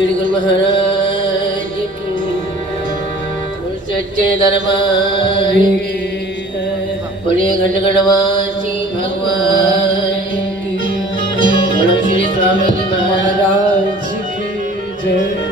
श्री गुरु महाराज की, गुरु सच्चे दरबार की, बोलिए घटगढ़वासी भगवान की, बोलो श्री स्वामी जी महाराज की जय।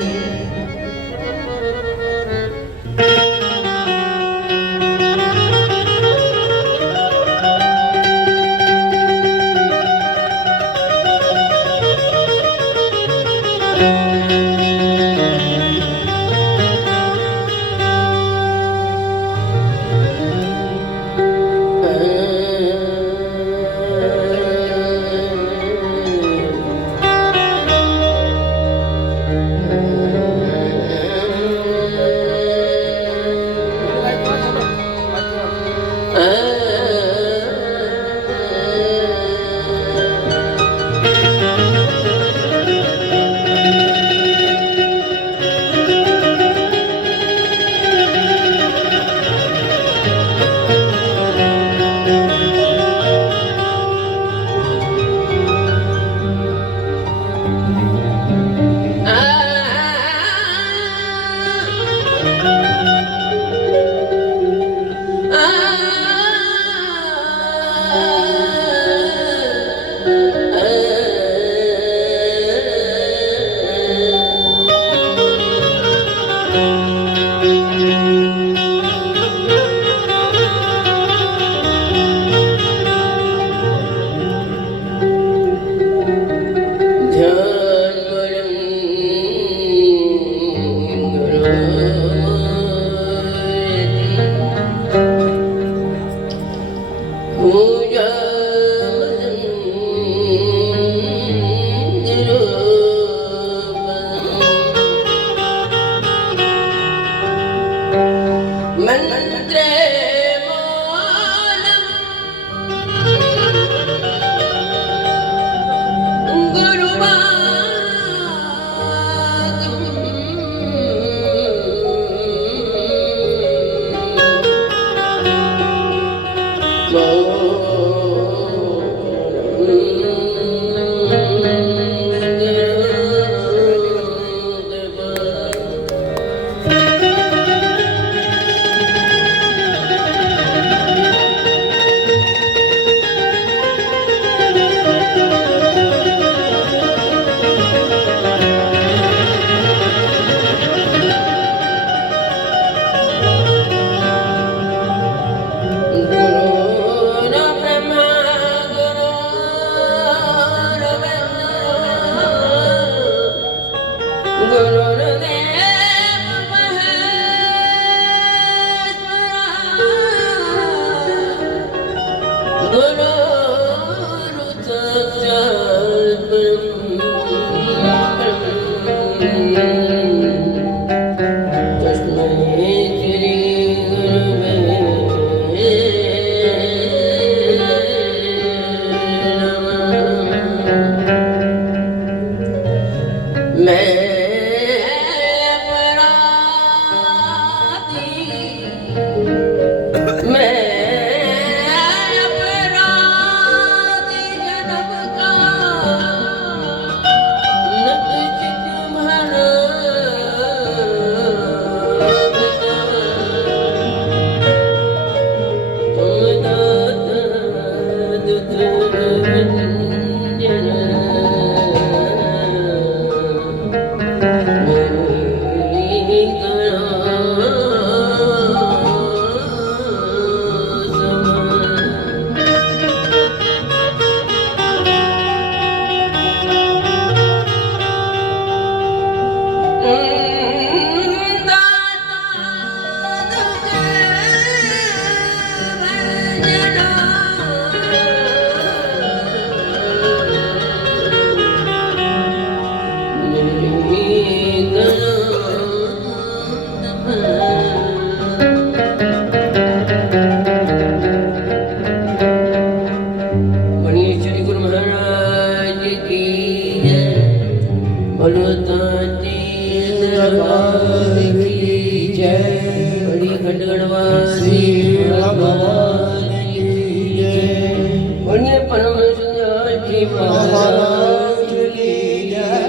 महाराज की जय।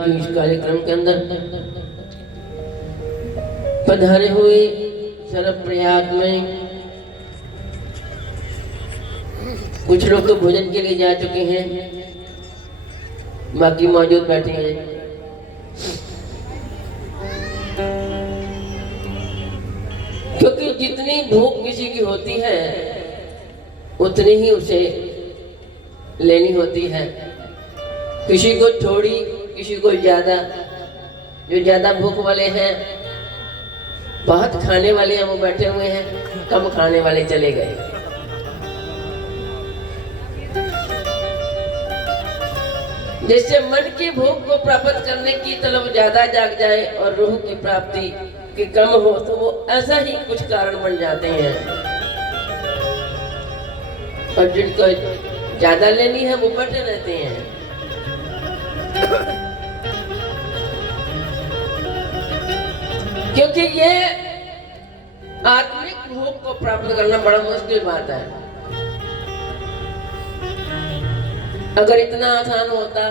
की इस कार्यक्रम के अंदर पधारे हुए सरप्रयाग में कुछ लोग तो भोजन के लिए जा चुके हैं, बाकी मौजूद बैठे हैं। क्योंकि जितनी भूख किसी की होती है उतनी ही उसे लेनी होती है, किसी को थोड़ी किसी को ज्यादा। जो ज्यादा भूख वाले हैं, बहुत खाने वाले हैं, वो बैठे हुए हैं, कम खाने वाले चले गए। जिससे मन की भूख को प्राप्त करने की तलब ज्यादा जाग जाए और रूह की प्राप्ति की कम हो, तो वो ऐसा ही कुछ कारण बन जाते हैं। और जिनको ज्यादा लेनी है वो बैठे रहते हैं। क्योंकि ये आत्मिक भूख को प्राप्त करना बड़ा मुश्किल बात है। अगर इतना आसान होता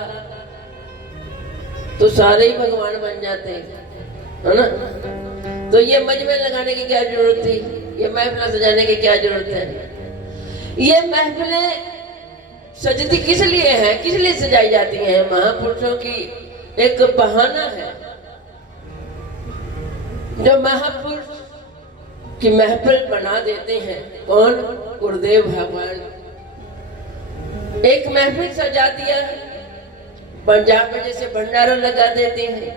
तो सारे ही भगवान बन जाते, है ना? तो ये मजमे लगाने की क्या जरूरत थी? ये महफिल सजाने की क्या जरूरत है? ये महफिलें सजती किस लिए है, किस लिए सजाई जाती हैं? महापुरुषों की एक बहाना है। जो महापुरुष की महफिल बना देते हैं, कौन? गुरुदेव भगवान। एक महफिल सजा दिया, पंजाब में जैसे भंडारा लगा देते हैं।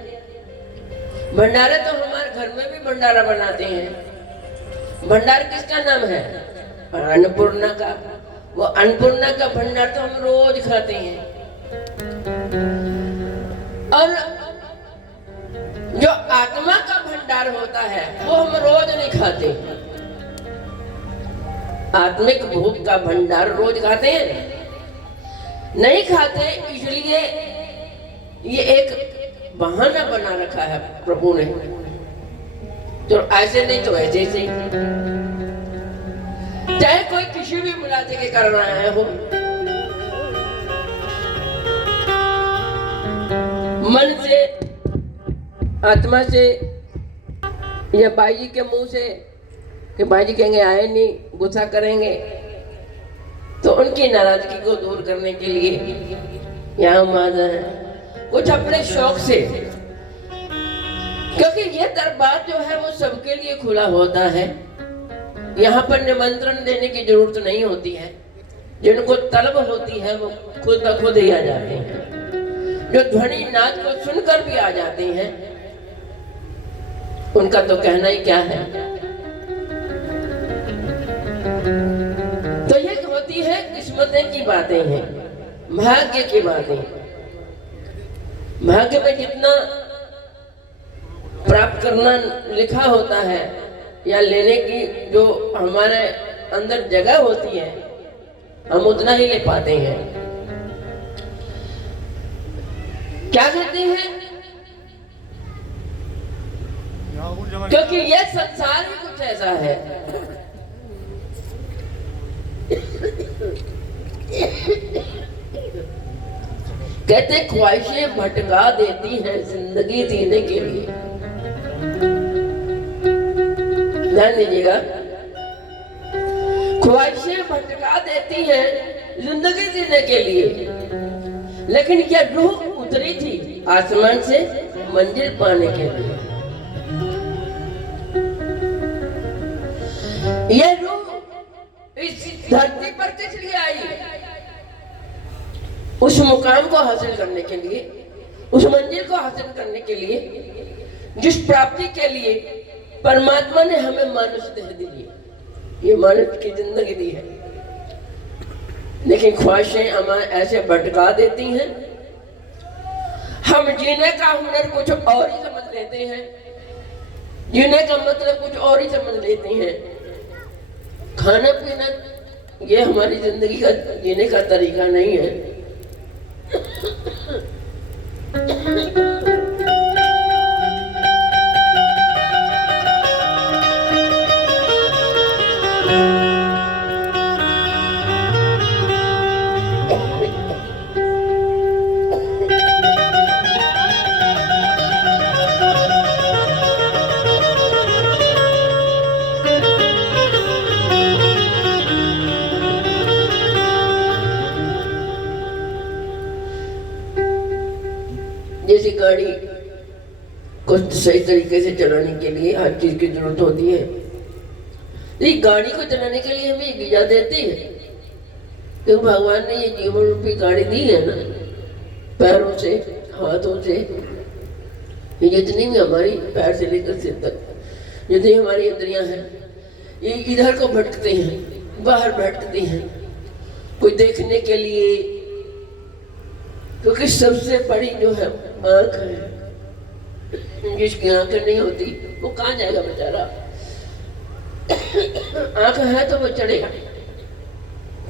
भंडारा तो हमारे घर में भी भंडारा बनाते हैं। भंडार किसका नाम है? अन्नपूर्णा का। वो अन्नपूर्णा का भंडार तो हम रोज खाते हैं। और जो आत्मा का भंडार होता है वो हम रोज नहीं खाते। आत्मिक भूख का भंडार रोज खाते हैं? नहीं खाते। इसलिए ये एक बहाना बना रखा है प्रभु ने, तो ऐसे नहीं तो ऐसे से। चाहे कोई किसी भी मुलाजे के कारण आया हो, मन से, आत्मा से, या भाई जी के मुंह से कि भाई जी कहेंगे आए नहीं, गुस्सा करेंगे, तो उनकी नाराजगी को दूर करने के लिए यहाँ माजा है। कुछ अपने शौक से, क्योंकि ये दरबार जो है वो सबके लिए खुला होता है। यहाँ पर निमंत्रण देने की जरूरत नहीं होती है। जिनको तलब होती है वो खुद ब खुद ही आ जाते हैं। जो ध्वनि नाद को सुनकर भी आ जाते हैं, उनका तो कहना ही क्या है। तो ये होती है किस्मतें की बातें हैं, भाग्य की बातें। भाग्य में जितना प्राप्त करना लिखा होता है या लेने की जो हमारे अंदर जगह होती है, हम उतना ही ले पाते हैं। क्या कहते हैं? क्योंकि यह संसार ही कुछ ऐसा है। कहते ख्वाहिशें भटका देती हैं जिंदगी जीने के लिए। ध्यान दीजिएगा, ख्वाहिशें भटका देती हैं जिंदगी जीने के लिए। लेकिन क्या रूह उतरी थी आसमान से मंजिल पाने के लिए? यह रूह इस धरती पर किस लिए आई? उस मुकाम को हासिल करने के लिए, उस मंजिल को हासिल करने के लिए, जिस प्राप्ति के लिए परमात्मा ने हमें मानुष देह दी है, ये मानुष की जिंदगी दी है। लेकिन ख्वाहिशें हमें ऐसे भटका देती हैं, हम जीने का हुनर कुछ और ही समझ लेते हैं, जीने का मतलब कुछ और ही समझ लेते हैं। खाना पीना ये हमारी जिंदगी का जीने का तरीका नहीं है। जैसे गाड़ी को सही तरीके से चलाने के लिए हर चीज की जरूरत होती है, ये गाड़ी को चलाने के लिए हमें वीजा देती है, तो भगवान ने ये जीवन रूपी गाड़ी दी है ना, पैरों से हाथों से, ये जितनी भी हमारी पैर से लेकर सिर तक जितनी हमारी इंद्रियां हैं, ये इधर को भटकते हैं, बाहर भटकती हैं, कोई देखने के लिए, क्योंकि सबसे बड़ी जो है आंख है, जिसकी आंखें नहीं होती वो कहाँ जाएगा बेचारा। आंख है तो वो चलेगा,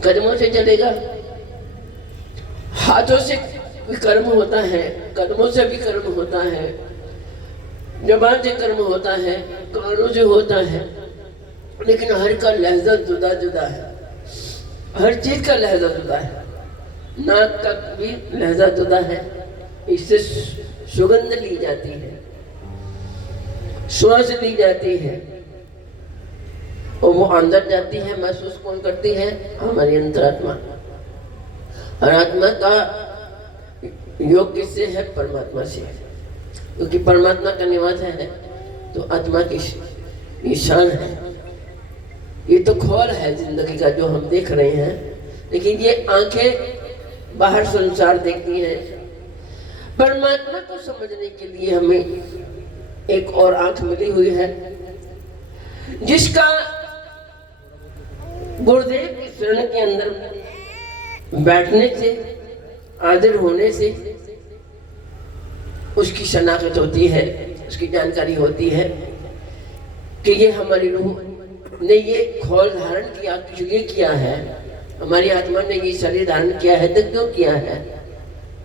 कदमों से चलेगा, हाथों से भी कर्म होता है, कदमों से भी कर्म होता है, जबान से कर्म होता है, कानों से होता है, लेकिन हर का लहजा जुदा जुदा है, हर चीज का लहजा जुदा है। नाक का भी लहजा जुदा है, इससे सुगंध ली जाती है, श्वास ली जाती है, और वो अंदर जाती है, महसूस कौन करती है? हमारी अंतरात्मा। और आत्मा का योग किससे है? परमात्मा से, क्योंकि परमात्मा का निवास है तो आत्मा की ईशान है। ये तो खोल है जिंदगी का जो हम देख रहे हैं, लेकिन ये आंखें बाहर संसार देखती हैं। परमात्मा को समझने के लिए हमें एक और आंख मिली हुई है, जिसका गुरुदेव की शरण के अंदर बैठने से, आदर होने से उसकी शनाख्त होती है, उसकी जानकारी होती है कि ये हमारी रूह ने ये खोल धारण किया, किस लिए किया है, हमारी आत्मा ने ये शरीर धारण किया है तो क्यों किया है?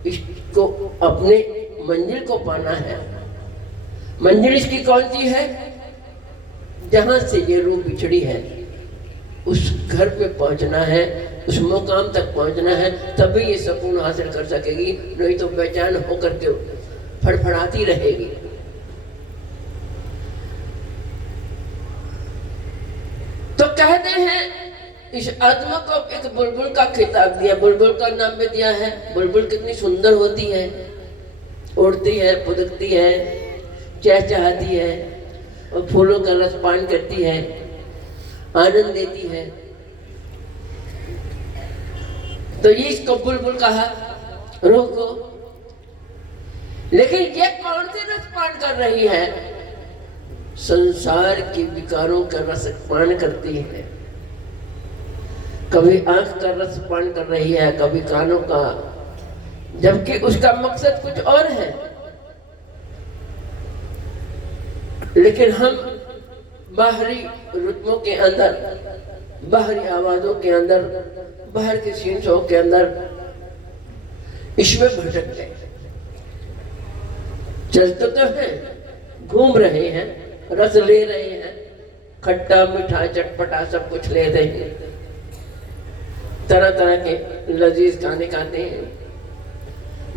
इसको अपने मंजिल को पाना है। मंजिल इसकी कौन सी है? जहां से ये रूह बिछड़ी है उस घर पे पहुंचना है, उस मुकाम तक पहुंचना है, तभी ये सुकून हासिल कर सकेगी, नहीं तो बेचैन होकर के फड़फड़ाती रहेगी। तो कहते हैं इस आत्मा को एक बुलबुल का खिताब दिया, बुलबुल का नाम भी दिया है। बुलबुल कितनी सुंदर होती है, उड़ती है, पुदकती है, चहचहाती है और फूलों का रस पान करती है, आनंद देती है। तो ये इसको बुलबुल कहा, रूह को। लेकिन ये कौन सी रस पान कर रही है? संसार के विकारों का रस पान करती है। कभी आंख का रस पान कर रही है, कभी कानों का, जबकि उसका मकसद कुछ और है। लेकिन हम बाहरी रुतमों के अंदर, बाहरी आवाजों के अंदर, बाहर के शीशों के अंदर इसमें भटक गए। चलते तो हैं, घूम रहे हैं, रस ले रहे हैं, खट्टा मीठा चटपटा सब कुछ ले रहे हैं, तरह तरह के लजीज खाने खाते हैं,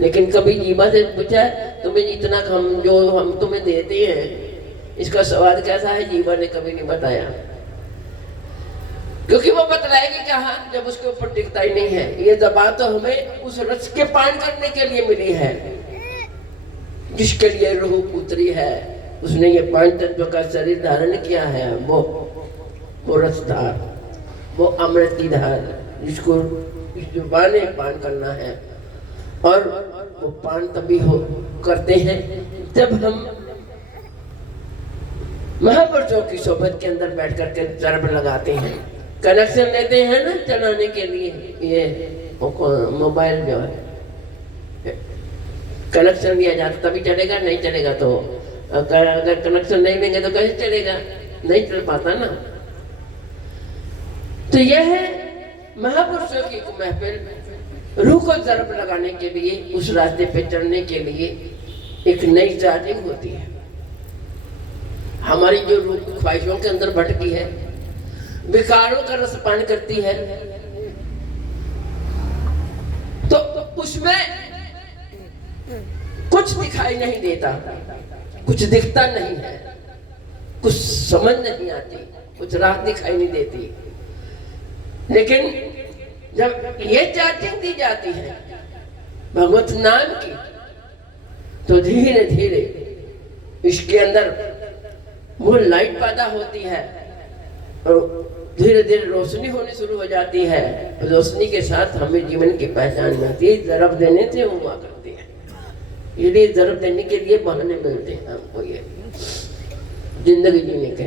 लेकिन कभी जीवा से पूछा तुम्हें इतना हम तुम्हें देते हैं इसका स्वाद कैसा है? जीवा ने कभी नहीं बताया, क्योंकि वो बतलाएगी कहाँ जब उसके ऊपर टिकता ही नहीं है। ये ज़बान तो हमें उस रस के पान करने के लिए मिली है, जिसके लिए रूह उतरी है, उसने ये 5 तत्व का शरीर धारण किया है। वो रसधार, वो अमृत की धार, जिसको इस जुबान ने पान करना है। और वो पान तभी करते हैं जब हम महापुरुषों की सोबत के अंदर बैठ करके जरब लगाते हैं, कनेक्शन लेते हैं ना चलाने के लिए। ये मोबाइल जो है कनेक्शन दिया जाता तभी चलेगा, नहीं चलेगा तो अगर कनेक्शन नहीं लेंगे तो कैसे चलेगा? नहीं चल पाता ना। तो यह है महापुरुषों की एक महफिल, रूह को जरब लगाने के लिए, उस रास्ते पे चलने के लिए एक नई चार्जिंग होती है। हमारी जो रूह ख्वाहिशों के अंदर भटकी है, विकारों का रस पान करती है, तो उसमें कुछ दिखाई नहीं देता, कुछ दिखता नहीं है, कुछ समझ नहीं आती, कुछ राह दिखाई नहीं देती। लेकिन जब ये चार्जिंग दी जाती है भगवत नाम की, तो धीरे धीरे इसके अंदर वो लाइट पैदा होती है और धीरे धीरे रोशनी होनी शुरू हो जाती है। रोशनी के साथ हमें जीवन की पहचान मिलती है। ज़रब देने से हुआ करती है, इसलिए ज़रब देने के लिए बहाने मिलते हैं हमको, ये जिंदगी जीने के,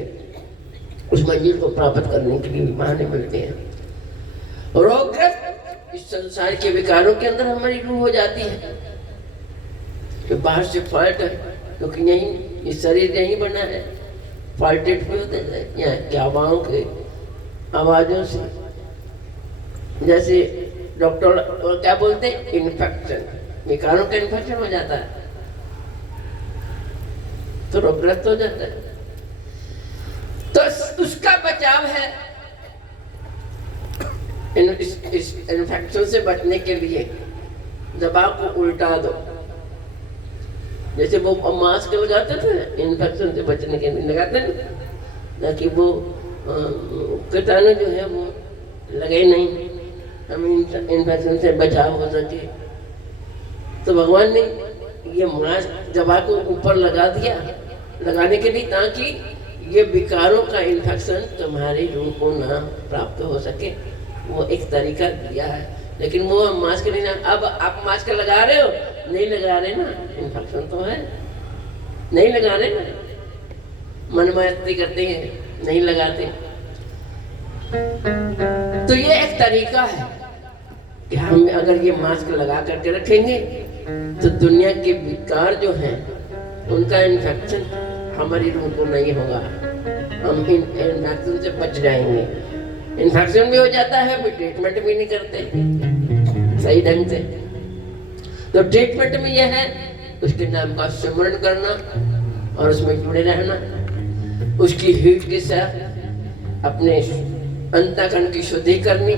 उस मंजिल को प्राप्त करने के लिए बहाने मिलते हैं। रोगग्रस्त इस संसार के विकारों के अंदर हमारी रूह हो जाती है कि बाहर से फॉल्ट है, क्योंकि यही ये शरीर यही बना है, फॉल्टेड भी होते हैं यहाँ के हवाओं के आवाज़ों से। जैसे डॉक्टर क्या बोलते हैं, इन्फेक्शन, विकारों का इन्फेक्शन हो जाता है तो रोगग्रस्त हो जाता है। तो उसका बचाव है, इस इन्फेक्शन से बचने के लिए दवा को उल्टा दो। जैसे वो मास्क लगाते थे इन्फेक्शन से बचने के लिए, लगाते हैं ताकि वो कीटाणु जो है वो लगे नहीं, हम इन्फेक्शन से बचाव हो सके। तो भगवान ने ये मास्क दवा को ऊपर लगा दिया, लगाने के लिए, ताकि ये विकारों का इन्फेक्शन तुम्हारी रूह को ना प्राप्त हो सके। वो एक तरीका दिया है, लेकिन वो मास्क नहीं। अब आप मास्क लगा रहे हो, नहीं लगा रहे ना, इन्फेक्शन तो है, नहीं लगा रहे ना, मनमानी करते हैं, नहीं लगाते। तो ये एक तरीका है कि हम अगर ये मास्क लगा करके रखेंगे तो दुनिया के विकार जो हैं उनका इन्फेक्शन हमारी रूह को नहीं होगा, हम इन इन्फेक्शन से बच जाएंगे। इन्फेक्शन भी हो जाता है, फिर ट्रीटमेंट भी नहीं करते सही ढंग से। तो ट्रीटमेंट में यह है उसके नाम का स्मरण करना और उसमें जुड़े रहना, उसकी हीट के साथ अपने अंतःकरण की शुद्धि करनी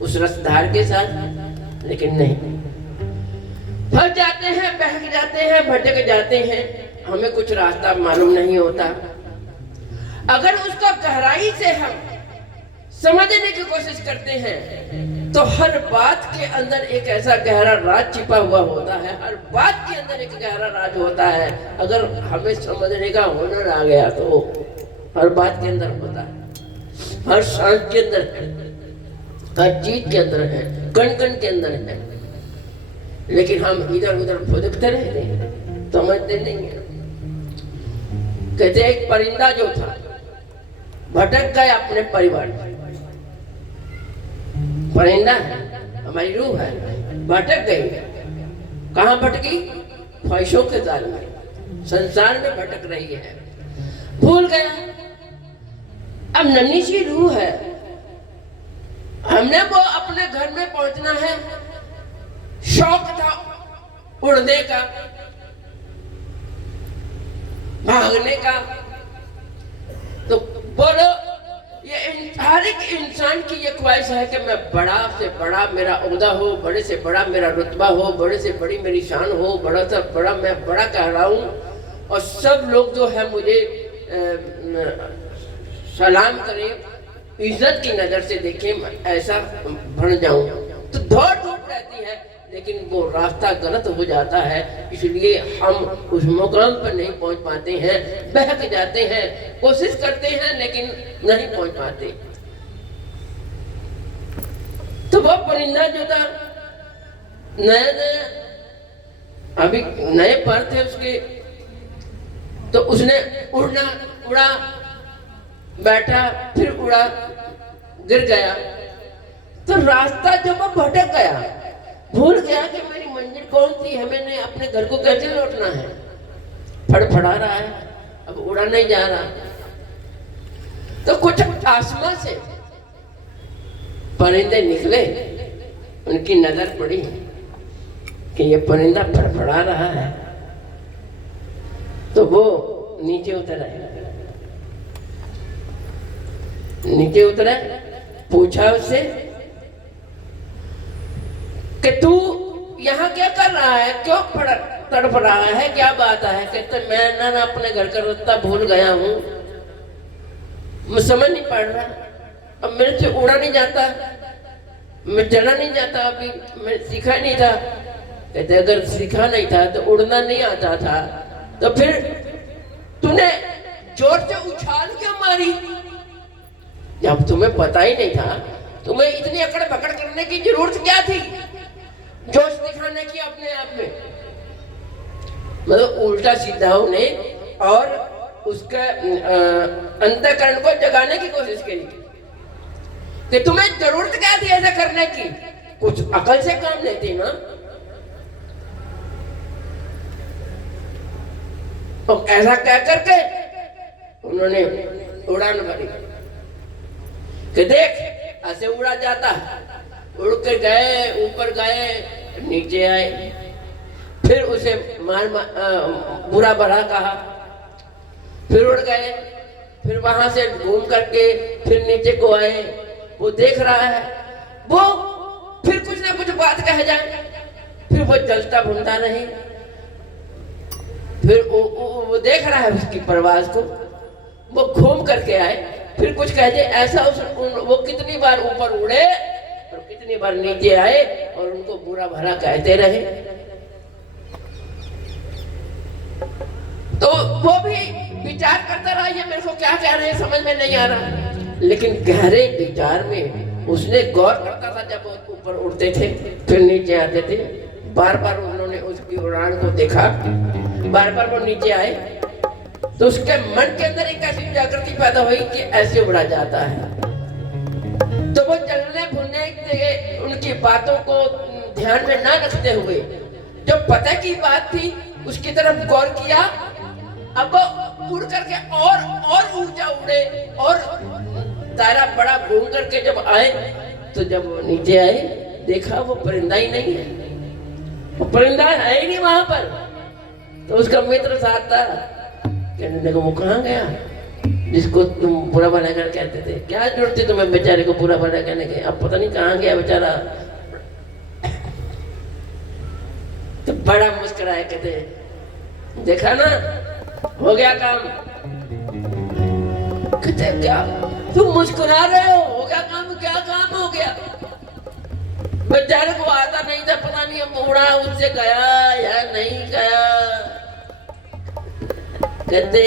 उस रसधार के साथ। लेकिन नहीं, फंस जाते हैं, बहक जाते हैं, भटक जाते हैं, हमें कुछ रास्ता मालूम नहीं होता। अगर उसका गहराई से हम समझने की कोशिश करते हैं तो हर बात के अंदर एक ऐसा गहरा राज छिपा हुआ होता है, हर बात के अंदर एक गहरा राज होता है। अगर हमें समझने का हुनर आ गया तो हर बात के अंदर होता है, हर सांस के अंदर है, हर चीज के अंदर है, कण कण के अंदर है। लेकिन हम इधर उधर फुदकते रहते हैं, समझते नहीं है। कहते एक परिंदा जो था भटक गया अपने परिवार में। परिंदा है, हमारी रूह है, भटक गई। कहाँ भटकी? ख्वाहिशों के जाल में, संसार में भटक रही है, भूल गया। अब नन्ही सी रूह है, हमने वो अपने घर में पहुंचना है, शौक था उड़ने का, भागने का। तो बोलो, ये हर एक इंसान की ये ख्वाहिश है कि मैं बड़ा से बड़ा मेरा ओहदा हो, बड़े से बड़ा मेरा रुतबा हो, बड़े से बड़ी मेरी शान हो, बड़ा से बड़ा मैं बड़ा कहलाऊं और सब लोग जो है मुझे सलाम करें, इज्जत की नजर से देखें, ऐसा बन जाऊं। तो दौड़ धूप रहती है, लेकिन वो रास्ता गलत हो जाता है, इसलिए हम उस मुकाम पर नहीं पहुंच पाते हैं, बहक जाते हैं, कोशिश करते हैं लेकिन नहीं पहुंच पाते। तो वो परिंदा जो था, नया नया अभी नए पर थे उसके, तो उसने उड़ा, बैठा, फिर उड़ा, गिर गया। तो रास्ता जब वो भटक गया, भूल गया कि मेरी मंजिल कौन सी है, मैंने अपने घर को कैसे लौटना है। फड़फड़ा रहा है, अब उड़ा नहीं जा रहा। तो कुछ आसमान से परिंदे निकले, उनकी नजर पड़ी कि ये परिंदा फड़फड़ा रहा है, तो वो नीचे उतरा। नीचे उतरा, पूछा उससे कि तू यहाँ क्या कर रहा है, क्यों तड़प रहा है, क्या बात है? कहते मैं ना अपने घर का रास्ता भूल गया हूँ, मैं समझ नहीं पड़ रहा, अब मेरे से उड़ा नहीं जाता, मैं चला नहीं जाता, अभी मैं सीखा नहीं था, कहते अगर सीखा नहीं था तो उड़ना नहीं आता था तो फिर तूने जोर से उछाल क्यों मारी? जब तुम्हें पता ही नहीं था, तुम्हें इतनी अकड़ पकड़ करने की जरूरत क्या थी? जोश दिखाने की अपने आप में, मतलब उल्टा सीधा उन्हें और उसका अंतःकरण को जगाने की कोशिश करी कि तुम्हें जरूरत क्या थी ऐसा करने की? कुछ अकल से काम लेती ना। तो ऐसा कह करके उन्होंने उड़ान भरी कि देख ऐसे उड़ा जाता। उड़ के गए, ऊपर गए, नीचे आए, फिर उसे बुरा भला कहा, फिर उड़ गए, फिर वहां से घूम करके फिर नीचे को आए। वो देख रहा है, वो फिर कुछ ना कुछ बात कह जाए, फिर वो चलता भूलता नहीं, फिर वो देख रहा है उसकी परवाज को, वो घूम करके आए, फिर कुछ कह जाए। ऐसा वो कितनी बार ऊपर उड़े और कितनी बार नीचे आए और उनको बुरा भला कहते रहे। तो वो भी विचार करता रहा, ये मेरे को क्या कह रहे हैं समझ में नहीं आ रहा। लेकिन गहरे विचार में उसने गौर करता था। जब वो ऊपर उड़ते थे फिर नीचे आते थे, बार बार उन्होंने उसकी उड़ान को देखा, बार बार वो नीचे आए, तो उसके मन के अंदर एक ऐसी जागृति पैदा हुई कि ऐसे उड़ा जाता है। तो वो चलने भूलने के उनकी बातों को ध्यान में ना रखते हुए जो पता की बात थी उसकी तरफ गौर किया। अब वो उड़ करके और ऊंचा उड़े और दायरा बड़ा घूम करके जब आए, तो जब वो नीचे आए देखा वो परिंदा ही नहीं है, वो परिंदा है ही नहीं वहां पर। तो उसका मित्र साथ था, कहने लगा वो कहाँ गया जिसको तुम बुरा भला कर कहते थे? क्या जरूरत थी तुम्हें बेचारे को बुरा भला कहने के? अब पता नहीं कहाँ गया बेचारा। तो बड़ा मुस्कुराया, कहते देखा ना हो गया काम। कहते क्या तुम मुस्कुरा रहे हो गया काम? क्या काम हो गया? बेचारे को आता नहीं था, पता नहीं मुड़ा उससे गया या नहीं गया। कहते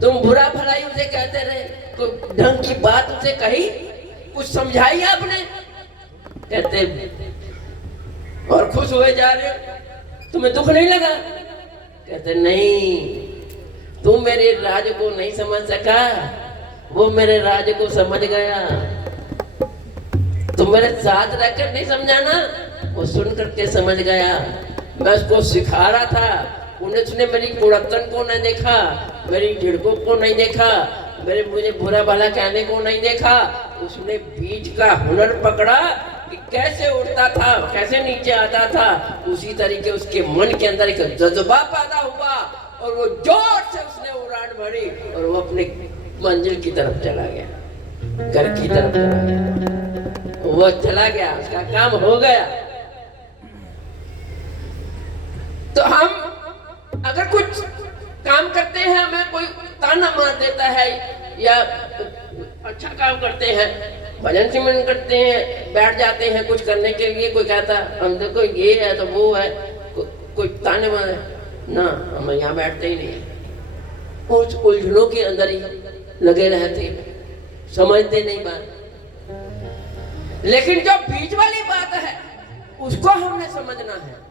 तुम बुरा भलाई उसे कहते रहे, कोई ढंग की बात उसे कही, कुछ समझाई आपने? कहते और खुश हुए जा रहे हो, तुम्हें दुख नहीं लगा? कहते नहीं, तुम मेरे राज को नहीं समझ सका, वो मेरे राज को समझ गया। तुम मेरे साथ रहकर नहीं समझा ना, वो सुन करके समझ गया। मैं उसको सिखा रहा था, उसने मेरी कुड़तन को नहीं देखा, मेरी झिड़कों को नहीं देखा, मुझे बुरा भला कहने को नहीं देखा। उसने बीज का हुनर पकड़ा कि कैसे उड़ता था, कैसे नीचे आता था। उसी तरीके उसके मन के अंदर एक जज्बा पैदा हुआ और वो जोर से उसने उड़ान भरी और वो अपने मंजिल की तरफ चला गया, घर की तरफ चला गया। वो चला गया, उसका काम हो गया। तो हम अगर कुछ काम करते हैं, हमें कोई ताना मार देता है या अच्छा काम करते हैं, भजन सिमरन करते हैं, बैठ जाते हैं कुछ करने के लिए, कोई कहता हम देखो ये है तो वो है, कोई ताने मारे ना, हम यहाँ बैठते ही नहीं है। कुछ उलझनों के अंदर ही लगे रहते, समझते नहीं बात। लेकिन जो बीच वाली बात है उसको हमने समझना है।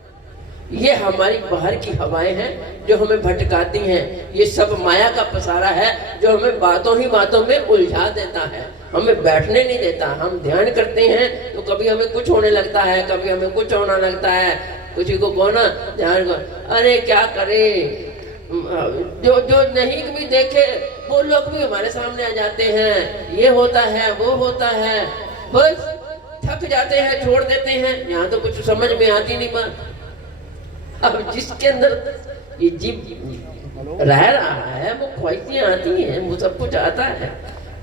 ये हमारी बाहर की हवाएं हैं जो हमें भटकाती हैं। ये सब माया का पसारा है जो हमें बातों ही बातों में उलझा देता है, हमें बैठने नहीं देता। हम ध्यान करते हैं तो कभी हमें कुछ होने लगता है, कभी हमें कुछ होने लगता है। किसी को कहो ना ध्यान कर, अरे क्या करें, जो नहीं भी देखे वो लोग भी हमारे सामने आ जाते हैं। ये होता है, वो होता है, बस थक जाते हैं, छोड़ देते हैं। यहाँ तो कुछ समझ में आती नहीं बात। अब जिसके अंदर ये जीव रह रहा है वो ख्वाहिशें आती हैं, वो सब कुछ आता है,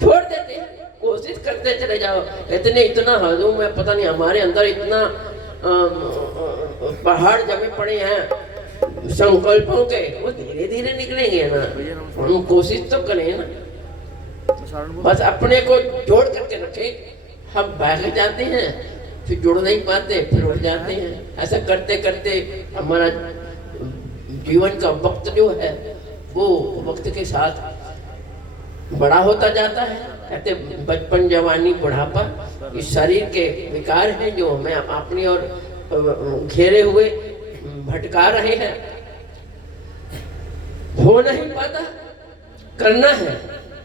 छोड़ देते हैं। कोशिश करते चले जाओ। इतना हजूम है, पता नहीं हमारे अंदर इतना पहाड़ जमे पड़े हैं संकल्पों के, वो धीरे धीरे निकलेंगे ना। हम कोशिश तो करें ना, बस अपने को जोड़ करके रखें। हम बैठ जाते हैं फिर जुड़ नहीं पाते, फिर उठ जाते हैं। ऐसा करते करते हमारा जीवन का वक्त जो है वो वक्त के साथ बड़ा होता जाता है। कहते बचपन, जवानी, बुढ़ापा, इस शरीर के विकार हैं जो हमें अपनी ओर घेरे हुए भटका रहे हैं। हो नहीं पाता, करना है।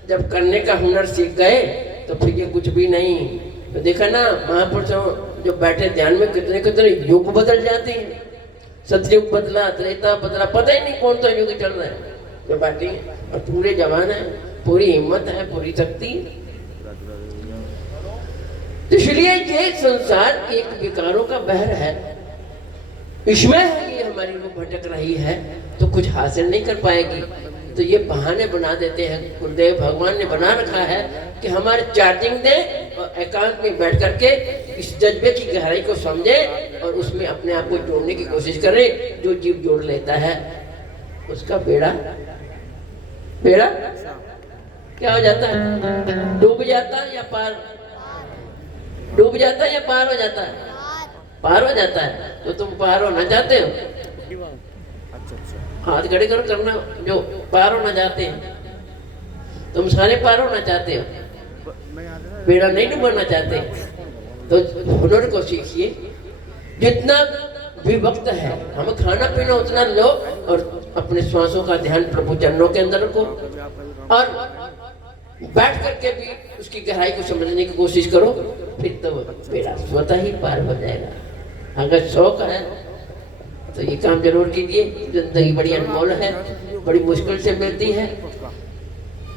जब करने का हुनर सीख गए तो फिर ये कुछ भी नहीं। तो देखा ना, महापुरुषों जो बैठे ध्यान में कितने कितने युग बदल जाते हैं। सतयुग बदला, त्रेता बदला, पता ही नहीं कौन सा युग चल रहा है। जो बैठे और पूरे जवान है, पूरी हिम्मत है, पूरी शक्ति। तो इसलिए ये संसार एक विकारों का बहर है, इसमें है ये हमारी वो भटक रही है तो कुछ हासिल नहीं कर पाएगी। तो ये बहाने बना देते हैं, गुरुदेव भगवान ने बना रखा है कि हमारे चार्जिंग दे और एकांत में बैठ करके इस जज्बे की गहराई को समझे और उसमें अपने आप को जोड़ने की कोशिश करें। जो जीव जोड़ लेता है उसका बेड़ा क्या हो जाता है? डूब जाता है या पार? डूब जाता है या पार हो जाता है? पार हो जाता है। तो तुम पार होना चाहते हो? हाथ खड़े करो, करना जो पार होना चाहते हैं। तुम सारे पार होना चाहते हो, बेड़ा नहीं डूबना चाहते। तो हुनर को सीखिए। जितना भी वक्त है हमें खाना पीना उतना लो और अपने श्वासों का ध्यान प्रभु चरणों के अंदर रखो और बैठ करके भी उसकी गहराई को समझने की कोशिश करो। फिर तो बेड़ा स्वतः ही पार हो जाएगा। अगर शौक है तो ये काम जरूर कीजिए। जिंदगी बड़ी अनमोल है, बड़ी मुश्किल से मिलती है।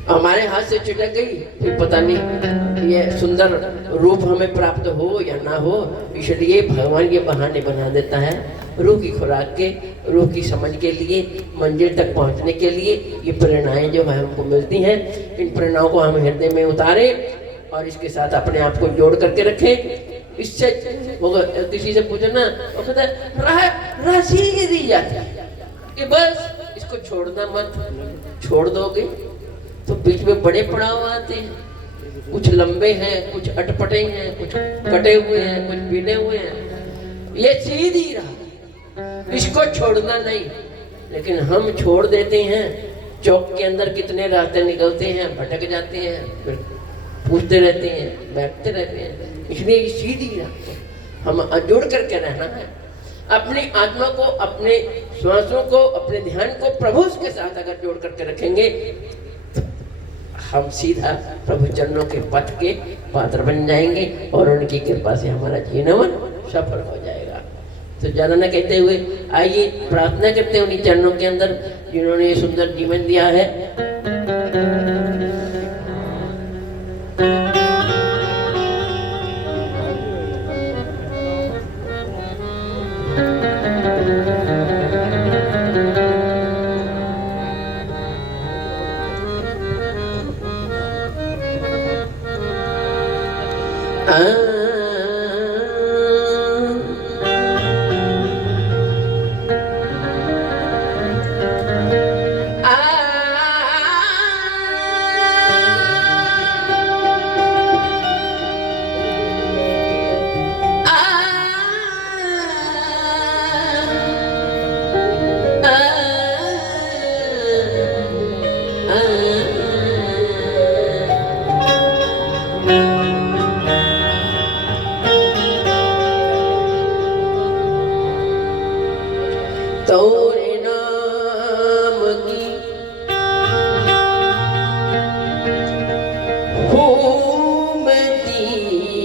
हमारे हाथ से छिटक गई, फिर पता नहीं ये सुंदर रूप हमें प्राप्त हो या ना हो। इसलिए भगवान ये बहाने बना देता है रूह की खुराक के, रूह की समझ के लिए, मंजिल तक पहुंचने के लिए। ये प्रेरणाएं जो हमको मिलती हैं, इन प्रेरणाओं को हम हृदय में उतारें और इसके साथ अपने आप को जोड़ करके रखें। इससे किसी से पूछो ना, वो कहता है राह सीधी जाती है कि बस इसको छोड़ना मत। छोड़ दोगे तो बीच में बड़े पड़ाव आते हैं। कुछ लंबे हैं, कुछ अटपटे हैं, कुछ कटे हुए हैं, कुछ बिने हुए हैं। ये सीधी राह, इसको छोड़ना नहीं। लेकिन हम छोड़ देते हैं। चौक के अंदर कितने रास्ते निकलते हैं, भटक जाते हैं, फिर पूछते रहते हैं, बैठते रहते हैं। इसलिए सीधी राह हम जोड़ करके रहना है। अपनी आत्मा को, अपने श्वासों को, अपने ध्यान को प्रभु के साथ अगर जोड़ करके रखेंगे तो हम सीधा प्रभु चरणों के पथ के पात्र बन जाएंगे और उनकी कृपा से हमारा जीवन सफल हो जाएगा। तो ज्यादा न कहते हुए आइए प्रार्थना करते हैं उन्हीं चरणों के अंदर जिन्होंने ये सुंदर जीवन दिया है। तोरे नाम की हूँ मैं दीवान,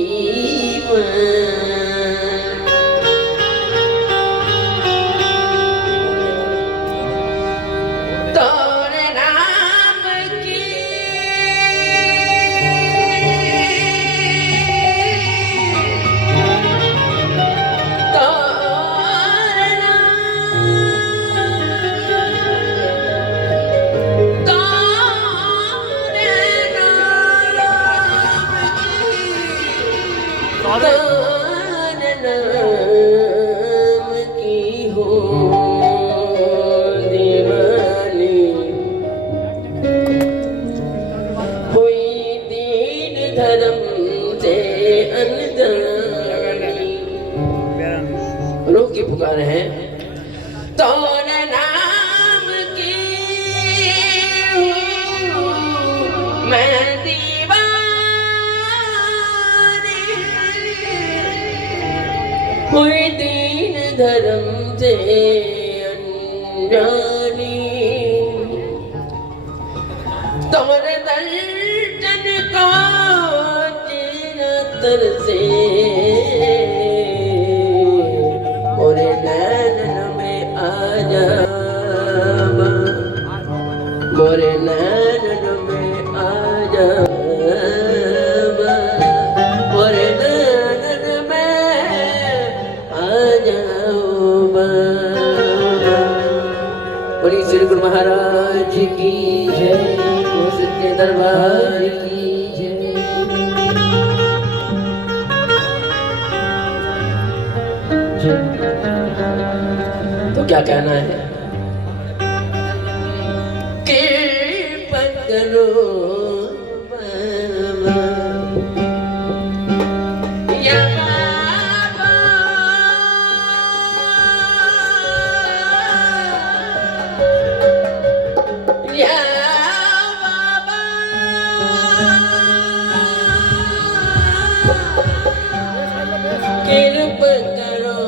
तोरे नाम की नाम की हो दीवानी, हुई दीन धर्म से अनजानी। अनोखी पुकार है। तोरे नाम की हूँ मैं दीवानी, कोई दीन धर्म से अनजानी, तोरे दर्शन का चिरतर से मोरे नैनन में आ जा, मोरे नैनन में आ जा, मोरे नैनन में आ जाओ। बोलिए श्री गुरु महाराज की जय, सच्चे दरबार की जय। तो क्या कहना है? कृपा करो बाबा, या बाबा, या बाबा, कृपा करो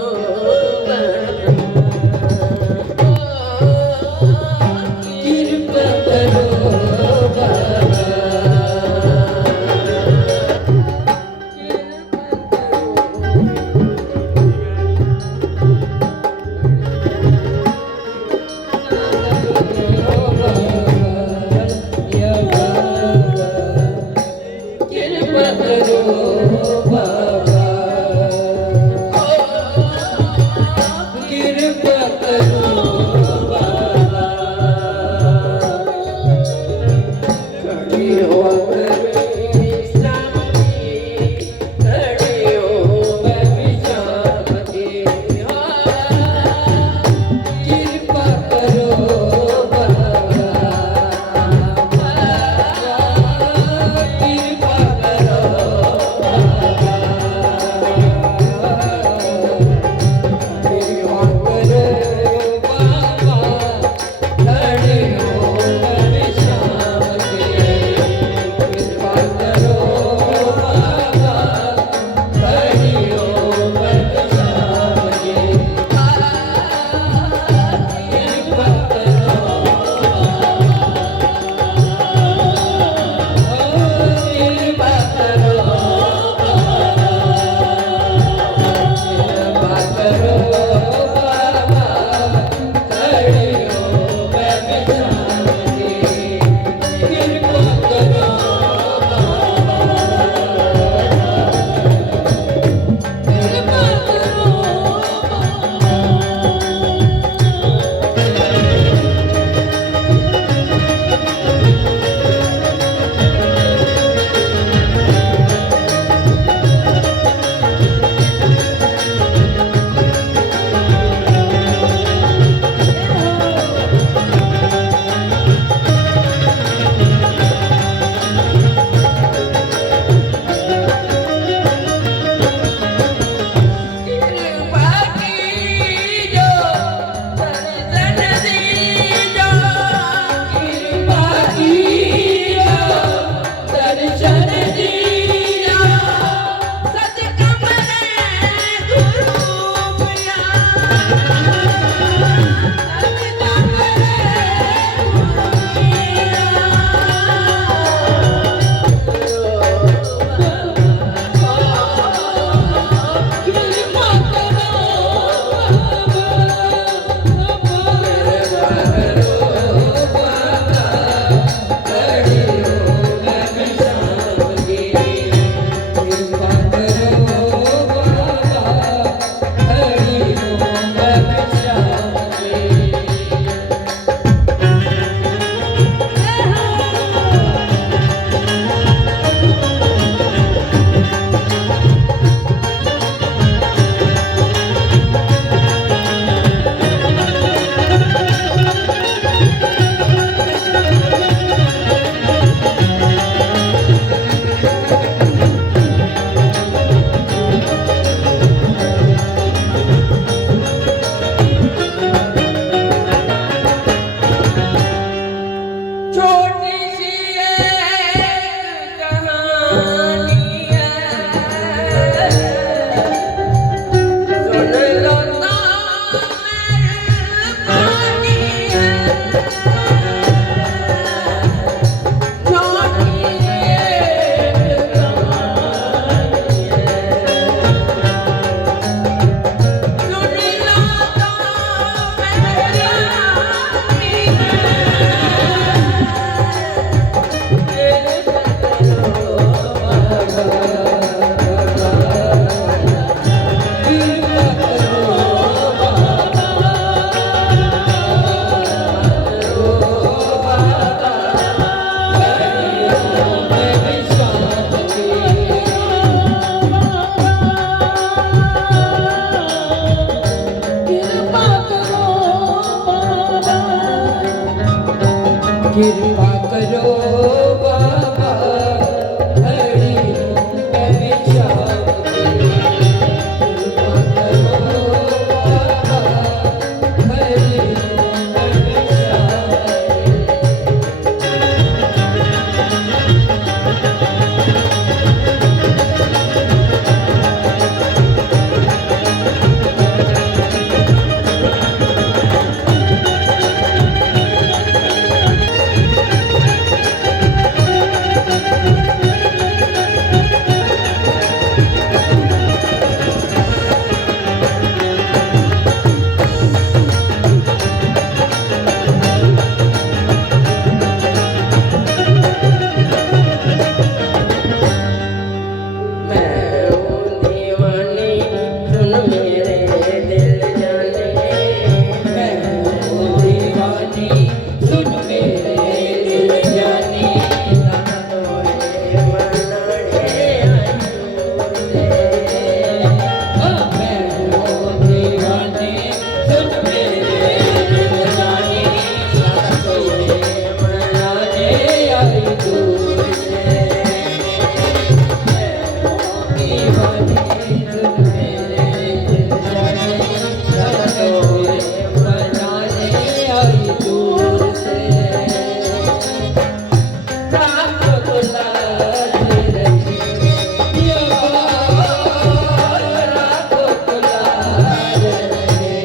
कृपा करो बाबा हरि विचार कृपा करो बाबा हरि विचार मैं हूँ दीवानी सुन मेरे दिल जाने मैं हूँ दीवानी सुन मेरे दिल जानी तोरे मनाने आई मैं हूँ दीवानी सुन मेरे दिल जानी तोरे मनाने आई दूर से दीवानी सुन मेरे दिल जानी तोरे मनाने आई दूर से रात बुलाते रही ये रात बुलाते रहे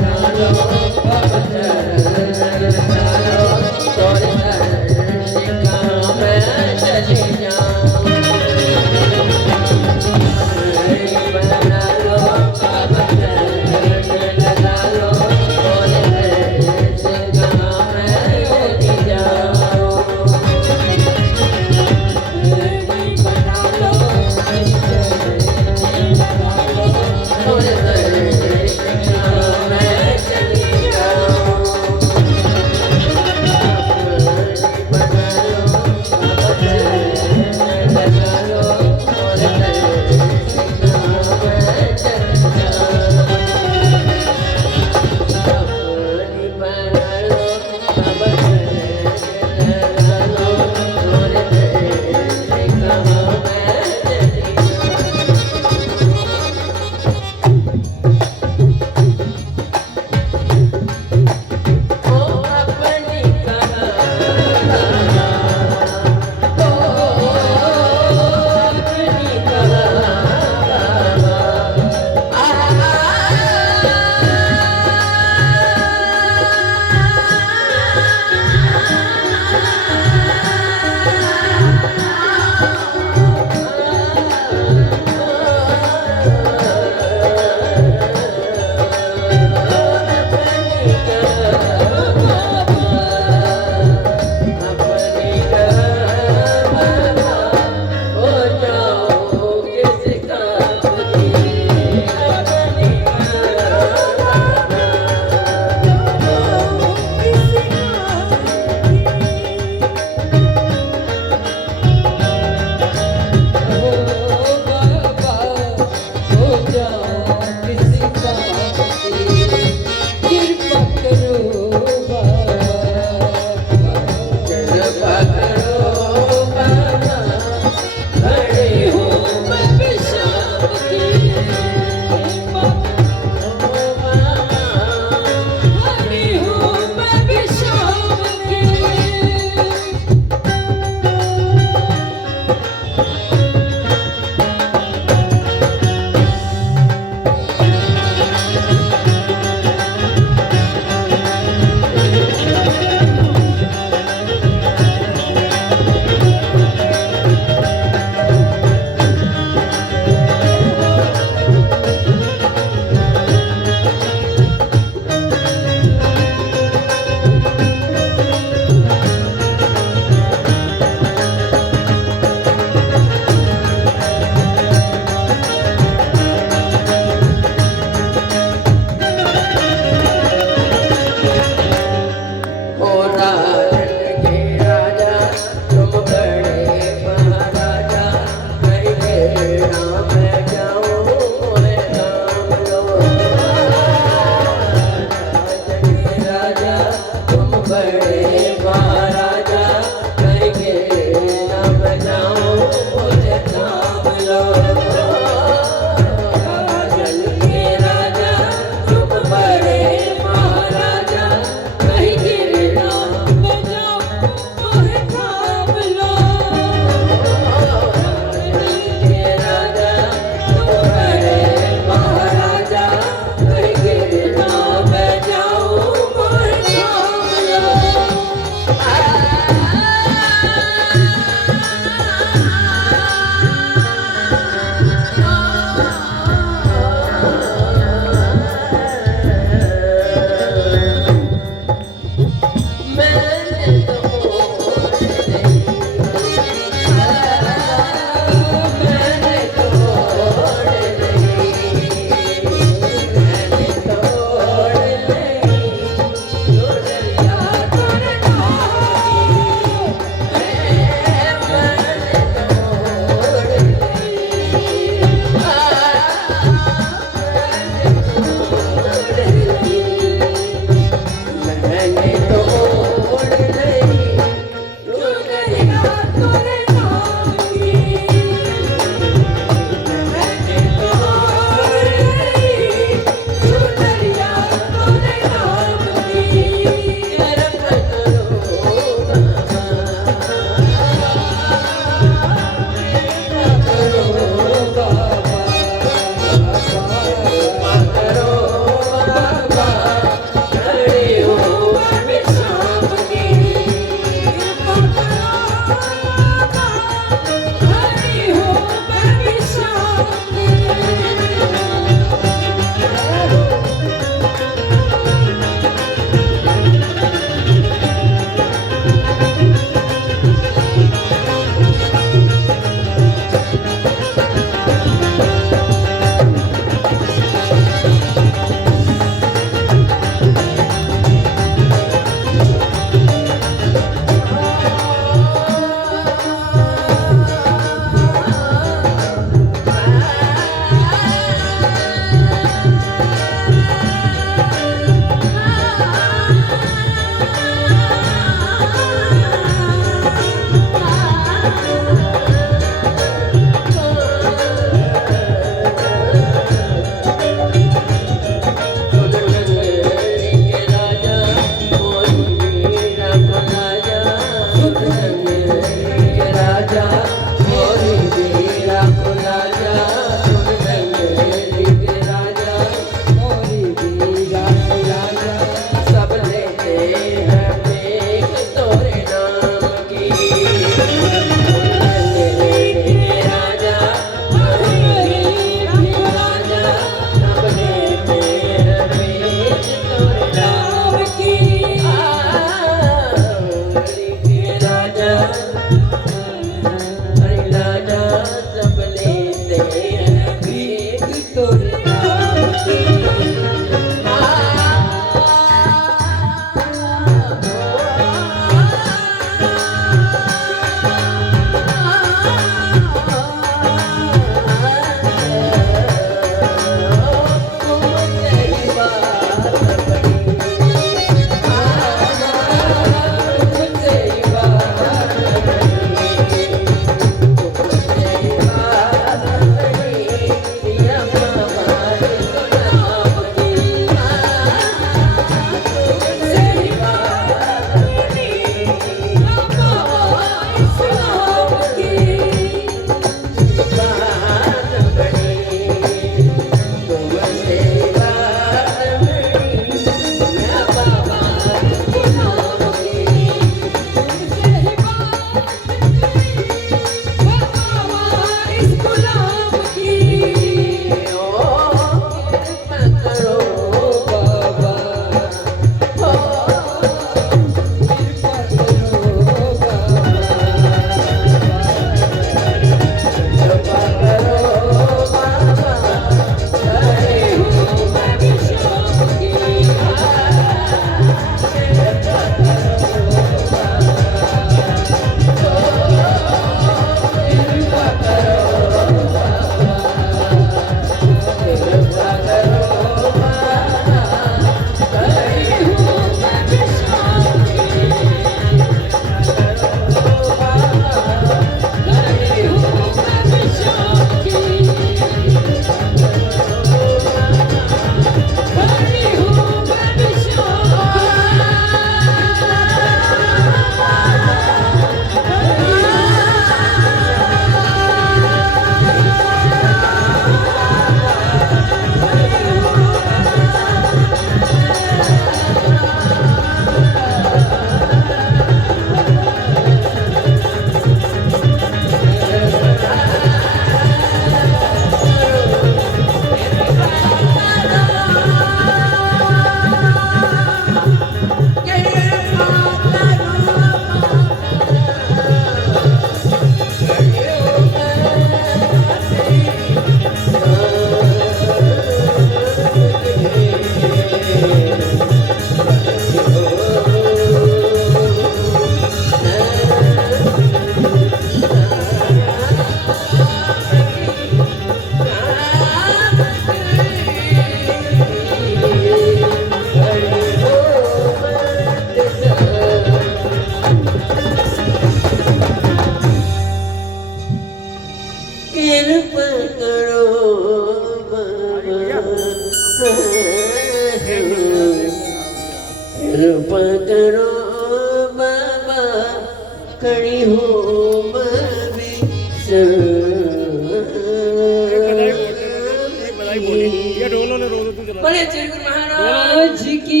बोले श्री गुरु महाराज आज की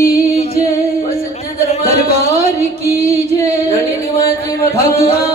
जय सच्चे दरबार दरबार की जय धनी निवासी भगवान